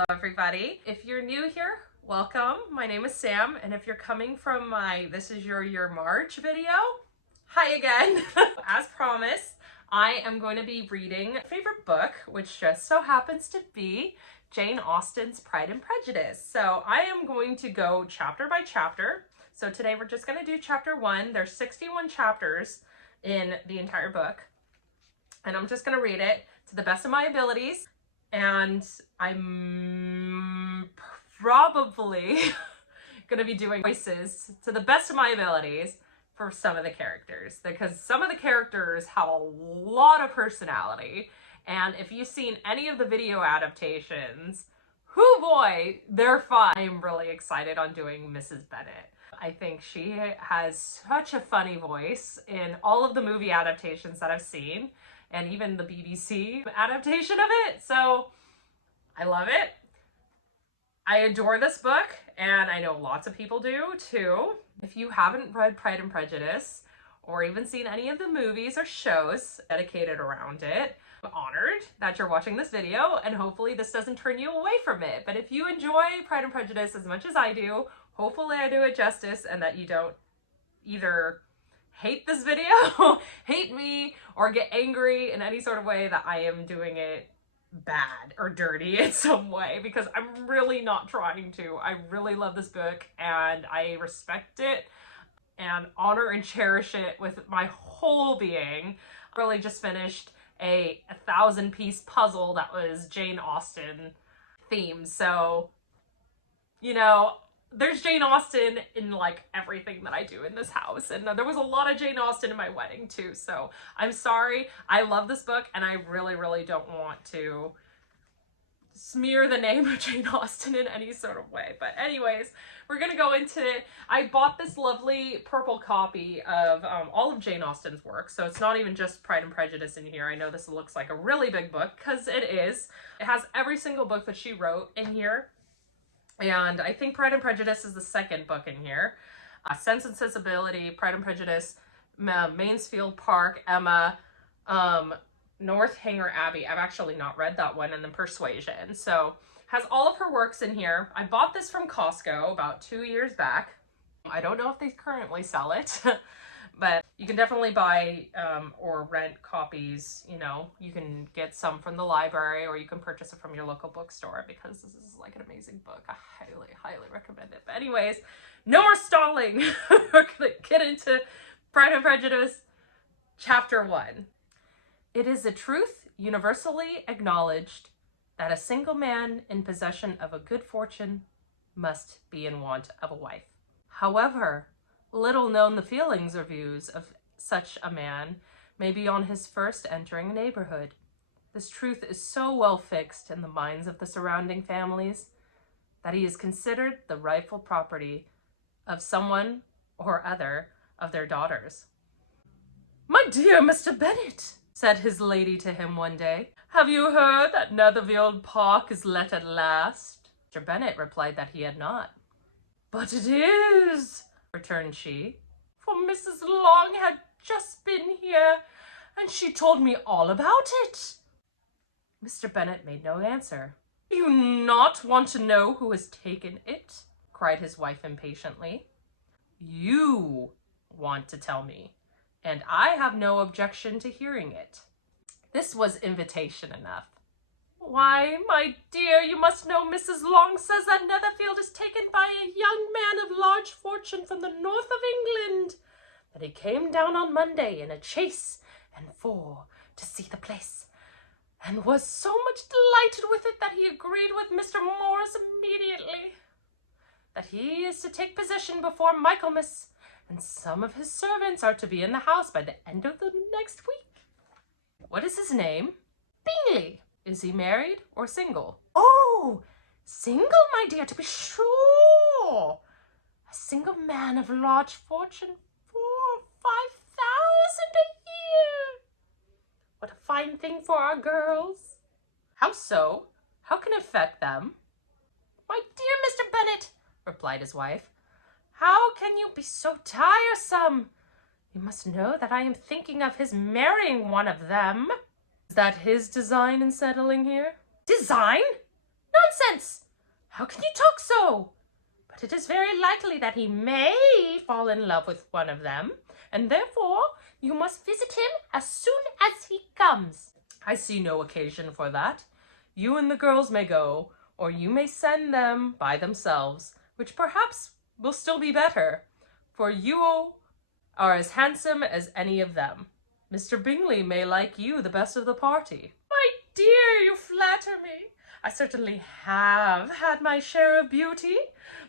Hello everybody. If you're new here, welcome. My name is Sam, and if you're coming from my This Is Your March video, hi again. As promised, I am going to be reading my favorite book, which just so happens to be Jane Austen's Pride and Prejudice. So I am going to go chapter by chapter. So today we're just going to do chapter 1. There's 61 chapters in the entire book, and I'm just going to read it to the best of my abilities. And I'm probably going to be doing voices to the best of my abilities for some of the characters, because some of the characters have a lot of personality. And if you've seen any of the video adaptations, hoo boy, they're fun. I am really excited on doing Mrs. Bennet. I think she has such a funny voice in all of the movie adaptations that I've seen, and even the BBC adaptation of it. So I love it. I adore this book, and I know lots of people do too. If you haven't read Pride and Prejudice, or even seen any of the movies or shows dedicated around it, I'm honored that you're watching this video, and hopefully this doesn't turn you away from it. But if you enjoy Pride and Prejudice as much as I do, hopefully I do it justice, and that you don't either hate this video, hate me, or get angry in any sort of way that I am doing it bad or dirty in some way, because I'm really not trying to. I really love this book, and I respect it and honor and cherish it with my whole being. I really just finished a 1,000-piece puzzle that was Jane Austen themed, so you know, there's Jane Austen in like everything that I do in this house, and there was a lot of Jane Austen in my wedding too, so I'm sorry. I love this book, and I really don't want to smear the name of Jane Austen in any sort of way. But anyways, we're gonna go into it. I bought this lovely purple copy of all of Jane Austen's work, so it's not even just Pride and Prejudice in here. I know this looks like a really big book, because it is. It has every single book that she wrote in here. And I think Pride and Prejudice is the second book in here. Sense and Sensibility, Pride and Prejudice, Mansfield Park, Emma, Northanger Abbey. I've actually not read that one, and then Persuasion. So has all of her works in here. I bought this from Costco about 2 years back. I don't know if they currently sell it, but you can definitely buy or rent copies. You know, you can get some from the library, or you can purchase it from your local bookstore, because this is like an amazing book. I highly recommend it. But anyways, no more stalling. We're gonna get into Pride and Prejudice, chapter 1. It is a truth universally acknowledged that a single man in possession of a good fortune must be in want of a wife. However little known the feelings or views of such a man may be on his first entering a neighborhood, this truth is so well fixed in the minds of the surrounding families that he is considered the rightful property of someone or other of their daughters. "My dear Mr. Bennet," said his lady to him one day, "have you heard that Netherfield Park is let at last?" Mr. Bennet replied that he had not. "But it is," returned she, "for Mrs. Long had just been here, and she told me all about it." Mr. Bennet made no answer. "Do you not want to know who has taken it?" cried his wife impatiently. "You want to tell me, and I have no objection to hearing it." This was invitation enough. "Why, my dear, you must know Mrs. Long says that Netherfield is taken by a young man of large fortune from the north of England, that he came down on Monday in a chaise and four to see the place, and was so much delighted with it that he agreed with Mr. Morris immediately, that he is to take possession before Michaelmas, and some of his servants are to be in the house by the end of the next week." "What is his name?" "Bingley." "Is he married or single?" "Oh, single, my dear, to be sure. A single man of large fortune, 4,000 or 5,000 a year. What a fine thing for our girls." "How so? How can it affect them?" "My dear Mr. Bennet," replied his wife, "how can you be so tiresome? You must know that I am thinking of his marrying one of them." "Is that his design in settling here?" "Design? Nonsense! How can you talk so? But it is very likely that he may fall in love with one of them, and therefore you must visit him as soon as he comes. I see no occasion for that. You and the girls may go, or you may send them by themselves, which perhaps will still be better, for you are as handsome as any of them. Mr. Bingley may like you the best of the party. My dear, you flatter me. I certainly have had my share of beauty,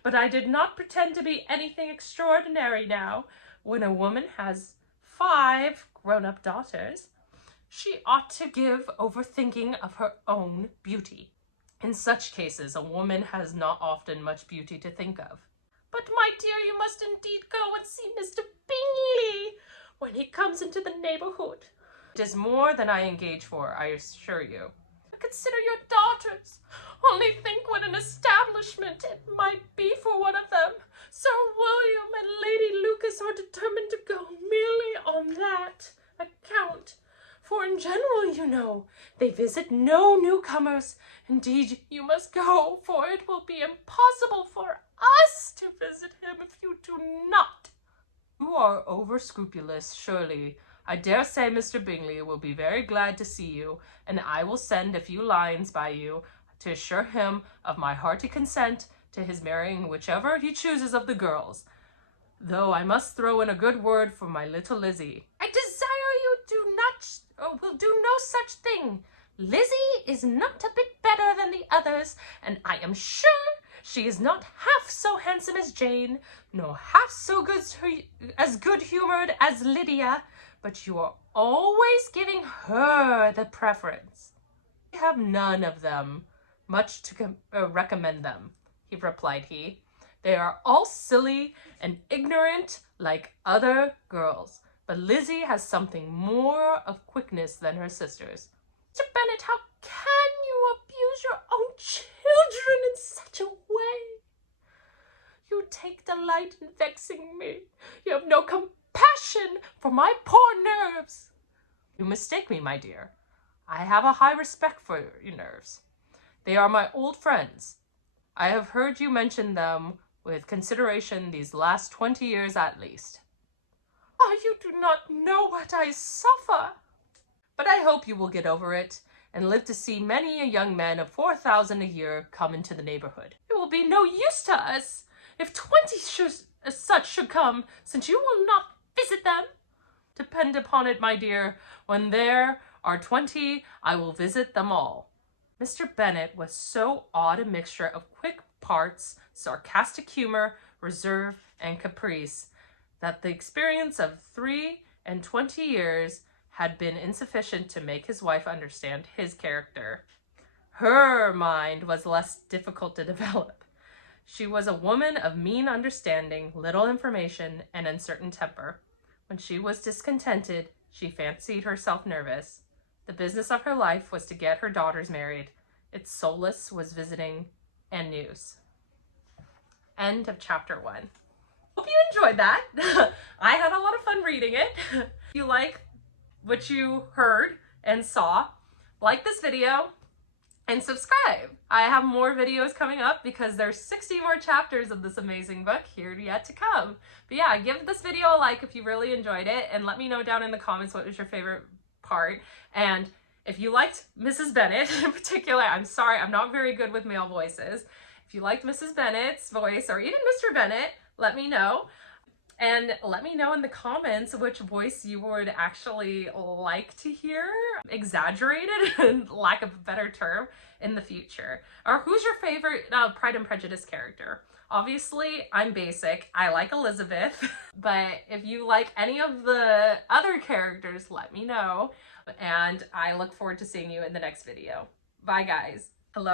but I did not pretend to be anything extraordinary now. When a woman has 5 grown-up daughters, she ought to give over thinking of her own beauty. In such cases, a woman has not often much beauty to think of. But my dear, you must indeed go and see Mr. Bingley when he comes into the neighborhood. It is more than I engage for, I assure you. Consider your daughters. Only think what an establishment it might be for one of them. Sir William and Lady Lucas are determined to go merely on that account. For in general, you know, they visit no newcomers. Indeed, you must go, for it will be impossible for us to visit him if you do not. You are over-scrupulous, surely. I dare say Mr. Bingley will be very glad to see you, and I will send a few lines by you to assure him of my hearty consent to his marrying whichever he chooses of the girls, though I must throw in a good word for my little Lizzie. I desire you will do no such thing. Lizzie is not a bit better than the others, and I am sure she is not half so handsome as Jane, nor half so good-humored as Lydia, but you are always giving her the preference. I have none of them much to recommend them, replied he. They are all silly and ignorant like other girls, but Lizzie has something more of quickness than her sisters. Mr. Bennet, how can you abuse your own children in such a way? You take delight in vexing me. You have no compassion for my poor nerves. You mistake me, my dear. I have a high respect for your nerves. They are my old friends. I have heard you mention them with consideration these last 20 years at least. Oh, you do not know what I suffer. But I hope you will get over it and live to see many a young man of 4,000 a year come into the neighborhood. It will be no use to us if 20 such should come, since you will not visit them. Depend upon it, my dear, when there are 20, I will visit them all. Mr. Bennet was so odd a mixture of quick parts, sarcastic humor, reserve, and caprice, that the experience of 23 years had been insufficient to make his wife understand his character. Her mind was less difficult to develop. She was a woman of mean understanding, little information, and uncertain temper. When she was discontented, she fancied herself nervous. The business of her life was to get her daughters married. Its solace was visiting and news. End of chapter 1. Hope you enjoyed that. I had a lot of fun reading it. If you like what you heard and saw, like this video and subscribe. I have more videos coming up because there's 60 more chapters of this amazing book here yet to come. But yeah, give this video a like if you really enjoyed it, and let me know down in the comments what was your favorite part. And if you liked Mrs. Bennet in particular, I'm sorry, I'm not very good with male voices. If you liked Mrs. Bennet's voice, or even Mr. Bennet, let me know. And let me know in the comments which voice you would actually like to hear, exaggerated, in lack of a better term, in the future. Or who's your favorite Pride and Prejudice character? Obviously, I'm basic. I like Elizabeth. But if you like any of the other characters, let me know. And I look forward to seeing you in the next video. Bye, guys.